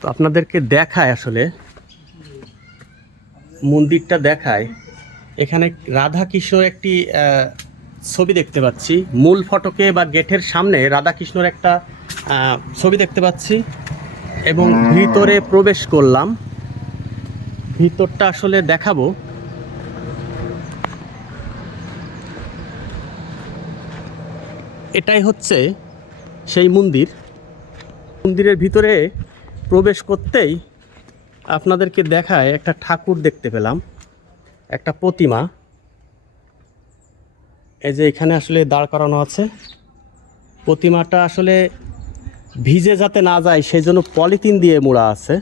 তো আপনাদেরকে দেখায় আসলে, মন্দিরটা দেখায়। এখানে রাধা কৃষ্ণর একটি ছবি দেখতে পাচ্ছি। মূল ফটকে বা গেটের সামনে রাধা কৃষ্ণর একটা ছবি দেখতে পাচ্ছি এবং ভিতরে প্রবেশ করলাম। ভিতরটা আসলে দেখাবো। এটাই হচ্ছে সেই মন্দির। মন্দিরের ভিতরে প্রবেশ করতেই আপনাদেরকে দেখায় একটা ঠাকুর দেখতে পেলাম একটা প্রতিমা। এই যে এখানে আসলে দাঁড় করানো আছে। প্রতিমাটা আসলে ভিজে যাতে না যায় সেই জন্য পলিথিন দিয়ে মোড়া আছে।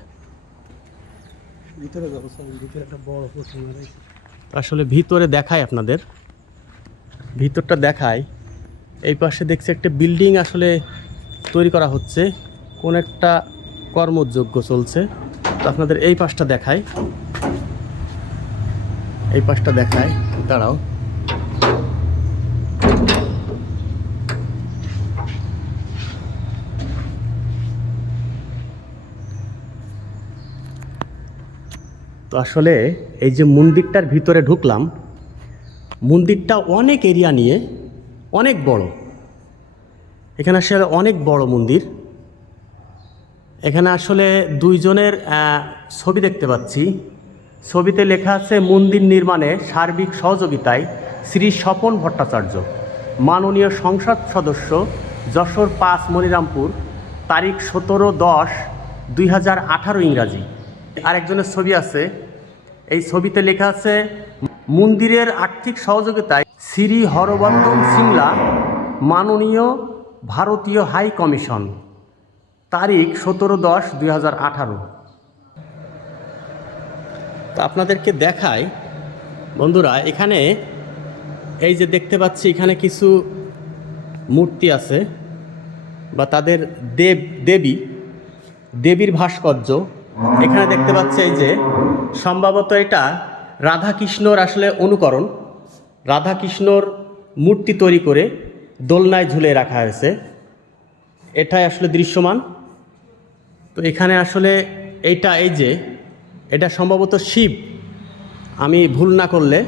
আসলে ভিতরে দেখায় আপনাদের। ভিতরটা দেখায়। এই পাশে দেখছি একটা বিল্ডিং আসলে তৈরি করা হচ্ছে। কোন একটা কর্মযোগ্য চলছে। তো আপনাদের এই পাশটা দেখায় এই পাশটা দেখায় দাঁড়াও। তো আসলে এই যে মন্দিরটার ভিতরে ঢুকলাম, মন্দিরটা অনেক এরিয়া নিয়ে অনেক বড়। এখানে আসলে অনেক বড় মন্দির। এখানে আসলে দুইজনের ছবি দেখতে পাচ্ছি। ছবিতে লেখা আছে, মন্দির নির্মাণে সার্বিক সহযোগিতায় শ্রী স্বপন ভট্টাচার্য, মাননীয় সংসদ সদস্য যশোর পাঁচ মনিরামপুর, তারিখ সতেরো দশ দুই হাজার আঠারো ইংরাজি। আরেকজনের ছবি আছে, এই ছবিতে লেখা আছে, মন্দিরের আর্থিক সহযোগিতায় শ্রী হরবর্ধন সিংলা, মাননীয় ভারতীয় হাই কমিশন। তারিখ সতেরো দশ দুই হাজার আঠারো। তো আপনাদেরকে দেখায় বন্ধুরা, এখানে এই যে দেখতে পাচ্ছি, এখানে কিছু মূর্তি আছে বা তাদের দেব, দেবী, দেবীর ভাস্কর্য। এখানে দেখতে পাচ্ছি এই যে সম্ভবত এটা রাধাকৃষ্ণর আসলে অনুকরণ। রাধাকৃষ্ণর মূর্তি তৈরি করে দোলনায় ঝুলে রাখা হয়েছে। এটাই আসলে দৃশ্যমান। তো এখানে আসলে এইটা, এই যে, এটা সম্ভবত শিব। আমি ভুল না করলে,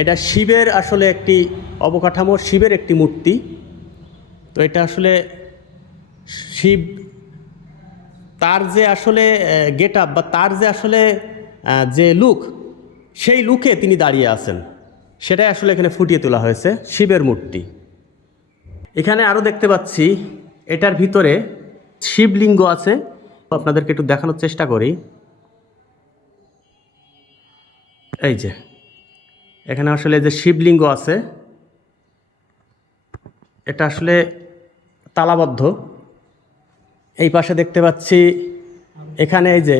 এটা শিবের আসলে একটি অবকাঠামো, শিবের একটি মূর্তি। তো এটা আসলে শিব, তার যে আসলে গেট আপ বা তার যে আসলে যে লুক, সেই লুকে তিনি দাঁড়িয়ে আছেন। সেটাই আসলে এখানে ফুটিয়ে তোলা হয়েছে, শিবের মূর্তি। এখানে আরও দেখতে পাচ্ছি, এটার ভিতরে শিবলিঙ্গ আছে। আপনাদেরকে একটু দেখানোর চেষ্টা করি। এই যে, এখানে আসলে যে শিবলিঙ্গ আছে, এটা আসলে তালাবদ্ধ। এই পাশে দেখতে পাচ্ছি, এখানে এই যে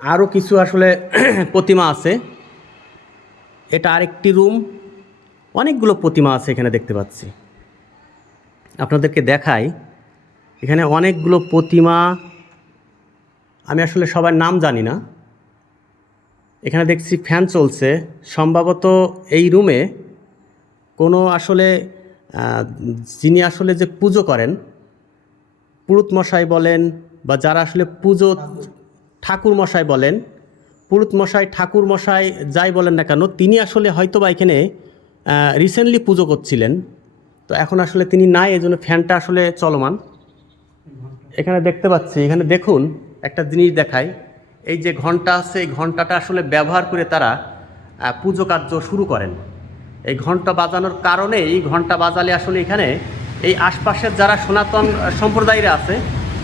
আরও কিছু আসলে প্রতিমা আছে। এটা আরেকটি রুম, অনেকগুলো প্রতিমা আছে এখানে দেখতে পাচ্ছি। আপনাদেরকে দেখাই, এখানে অনেকগুলো প্রতিমা আমি আসলে সবার নাম জানি না। এখানে দেখছি ফ্যান চলছে। সম্ভবত এই রুমে কোনো আসলে যিনি আসলে যে পুজো করেন, পুরুত মশাই বলেন বা যারা আসলে পুজো ঠাকুর মশাই বলেন, পুরুত মশাই, ঠাকুর মশাই যাই বলেন না কেন, তিনি আসলে হয়তো বা এখানে রিসেন্টলি পুজো করছিলেন। তো এখন আসলে তিনি নাই এই জন্য ফ্যানটা আসলে চলমান। এখানে দেখতে পাচ্ছি, এখানে দেখুন একটা জিনিস দেখাই, এই যে ঘণ্টা আছে, এই ঘন্টাটা আসলে ব্যবহার করে তারা পুজো কার্য শুরু করেন। এই ঘণ্টা বাজানোর কারণে এই ঘণ্টা বাজালে আসলে এখানে এই আশপাশের যারা সনাতন সম্প্রদায়ের আছে,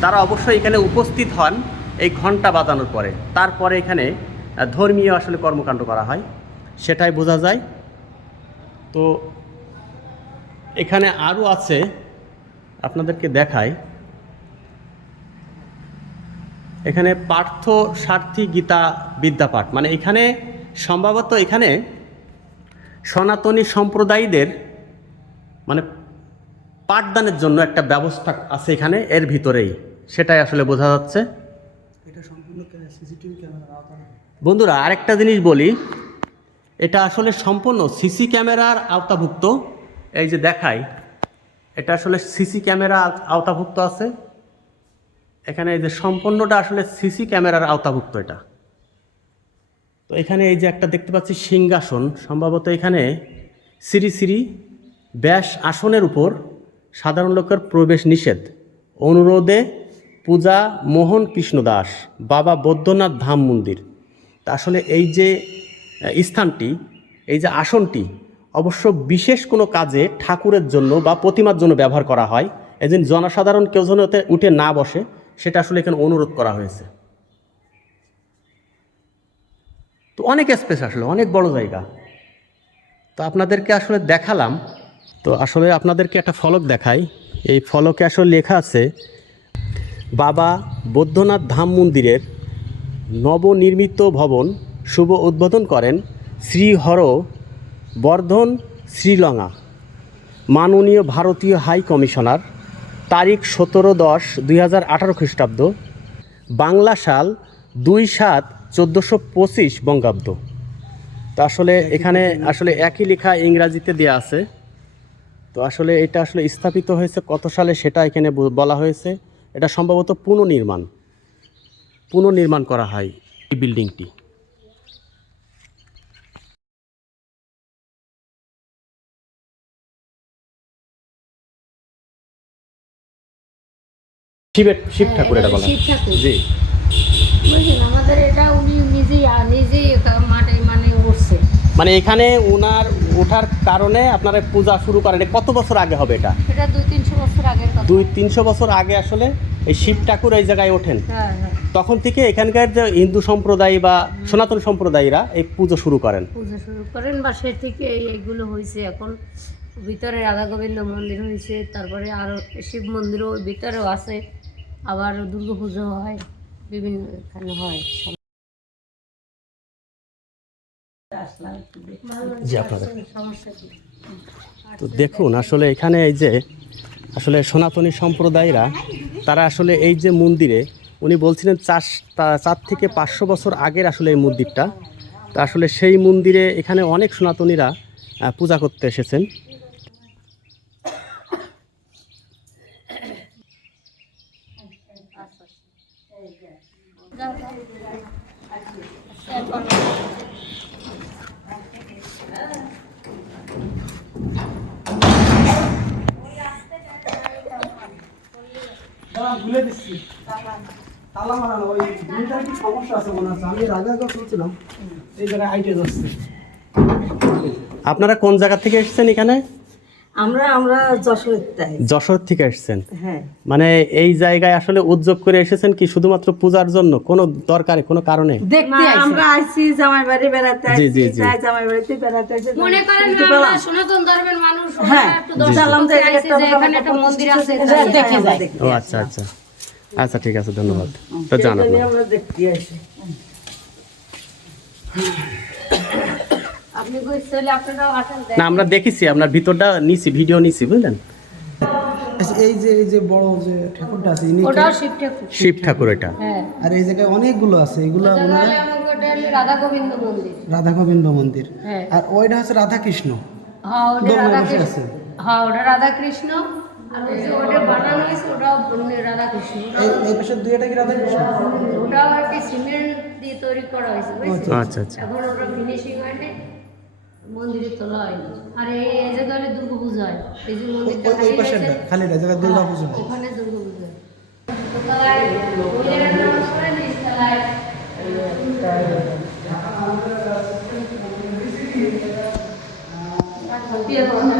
তারা অবশ্যই এখানে উপস্থিত হন এই ঘণ্টা বাজানোর পরে। তারপরে এখানে ধর্মীয় আসলে কর্মকাণ্ড করা হয়। সেটাই বোঝা যায়। তো এখানে আরও আছে, আপনাদেরকে দেখায় এখানে পার্থ সার্থী গীতা বিদ্যাপাঠ মানে এখানে সম্ভবত এখানে সনাতনী সম্প্রদায়ীদের মানে পাঠদানের জন্য একটা ব্যবস্থা আছে এখানে এর ভিতরেই। সেটাই আসলে বোঝা যাচ্ছে। এটা সম্পূর্ণ সিসিটিভি ক্যামেরার বন্ধুরা আরেকটা জিনিস বলি। এটা আসলে সম্পূর্ণ সিসি ক্যামেরার আওতাভুক্ত। এই যে দেখাই এটা আসলে সিসি ক্যামেরা আওতাভুক্ত আছে। এখানে এই যে সম্পূর্ণটা আসলে সিসি ক্যামেরার আওতাভুক্ত এটা। তো এখানে এই যে একটা দেখতে পাচ্ছি সিংহাসন, সম্ভবত এখানে শ্রী শ্রী ব্যাস আসনের উপর সাধারণ লোকের প্রবেশ নিষেধ। অনুরোধে পূজা মোহন কৃষ্ণ দাস, বাবা বৈদ্যনাথ ধাম মন্দির। তা আসলে এই যে স্থানটি, এই যে আসনটি, অবশ্য বিশেষ কোনো কাজে ঠাকুরের জন্য বা প্রতিমার জন্য ব্যবহার করা হয়। এই জন্য জনসাধারণ কেউ যেন উঠে না বসে। সেটা আসলে এখানে অনুরোধ করা হয়েছে। তো অনেক স্পেস আসলে, অনেক বড় জায়গা। তো আপনাদেরকে আসলে দেখালাম। তো আসলে আপনাদেরকে একটা ফলক দেখাই। এই ফলকে আসলে লেখা আছে, বাবা বৈদ্যনাথ ধাম মন্দিরের নবনির্মিত ভবন শুভ উদ্বোধন করেন শ্রীহর বর্ধন শ্রীলঙ্কা, মাননীয় ভারতীয় হাই কমিশনার তারিখ সতেরো দশ দুই হাজার আঠারো খ্রিস্টাব্দ, বাংলা সাল দুই সাত চোদ্দোশো পঁচিশ বঙ্গাব্দ। তো আসলে এখানে আসলে একই লেখা ইংরাজিতে দেওয়া আছে। তো আসলে এটা আসলে স্থাপিত হয়েছে কত সালে সেটা এখানে বলা হয়েছে। এটা সম্ভবত পুনর্নির্মাণ। পুনর্নির্মাণ করা হয় এই বিল্ডিংটি। শিবের শিব ঠাকুর এটা বলা। শিব ঠাকুর। জি। আমাদের এটা উনি নিজেই নিজেই মাঠে মানে উঠছে। মানে এখানে ওনার ওঠার কারণে আপনারা পূজা শুরু করেন। কত বছর আগে হবে এটা? এটা দুই তিনশো বছর কথা। দুই তিনশো বছর আগে আসলে এই শিব ঠাকুর এই জায়গায় ওঠেন। হ্যাঁ হ্যাঁ। তখন থেকে এখানকার যে হিন্দু সম্প্রদায় বা সনাতন সম্প্রদায়রা এই পুজো শুরু করেন। পুজো শুরু করেন বা সে থেকে এই- এইগুলো হয়েছে এখন। ভিতরে রাধা গোবিন্দ মন্দির হয়েছে তারপরে আরও শিব মন্দিরও ভিতরেও আছে। আবার দুর্গা পুজো হয়, বিভিন্ন এখানে হয়। তো দেখুন, আসলে এখানে এই যে, আসলে সনাতনী সম্প্রদায়রা, তারা আসলে এই যে মন্দিরে, উনি বলছিলেন চার চার থেকে পাঁচশো বছর আগের আসলে এই মন্দিরটা। তা আসলে সেই মন্দিরে এখানে অনেক সনাতনীরা পূজা করতে এসেছেন। তালা মারানো ওই দুইটার কি সমস্যা আছে মনে হচ্ছে? আমি রাজা যখন শুনছিলাম এই জায়গায় আইটে যাচ্ছে আপনারা কোন জায়গা থেকে এসেছেন এখানে? আমরা আমরা যশোরের তাই। যশোর থেকে এসেছেন? হ্যাঁ। মানে এই জায়গায় আসলে উদ্যোগ করে এসেছেন কি শুধুমাত্র পূজার জন্য? কোনো দরকারে কোনো কারণে? দেখতে আমরা আইছি জামাই বাড়ি বেড়াতে জি, জি, জি। জামাই বাড়িতে বেড়াতে মনে করেন আমরা সনাতন ধর্মের মানুষ হ্যাঁ, একটু দর্শন করতে একটা যে এখানে একটা মন্দির আছে দেখে যাই। ও আচ্ছা আচ্ছা। আচ্ছা ঠিক আছে ধন্যবাদ। তো না আমরা দেখেছি আপনার ভিতরটা নিছি ভিডিও নিছি বুঝলেন? আচ্ছা, এই যে এই যে বড় যে ঠাকুরটা আছে ইনি কে? শিব ঠাকুর। শিব ঠাকুর এটা। হ্যাঁ। আর এই জায়গায় অনেকগুলো আছে এগুলো রাধা গোবিন্দ মন্দির। রাধা গোবিন্দ মন্দির। হ্যাঁ। আর ওইটা হচ্ছে রাধা কৃষ্ণ হ্যাঁ ওটা রাধা কৃষ্ণ আছে। হ্যাঁ ওটা রাধা কৃষ্ণ আর ওটা বানানো হয়েছে ওটাও রাধা কৃষ্ণ এই এই পাশে দুইটা কি রাধা কৃষ্ণ? ওটাও আর কি সিমেন্ট দিয়ে তৈরি করা হয়েছে আচ্ছা আচ্ছা এখন ওটা ফিনিশিং হয়নি মন্দিরে তোলা হয়নি। আর এই এই দুর্গা পুজো হয় এই যে মন্দিরটা খালি পাশে খালি না জায়গায় দুর্গা পুজো ওখানে দুর্গা পুজো হয়। ওই জায়গাটার নাম করে বিয়ে করা হয়েছে।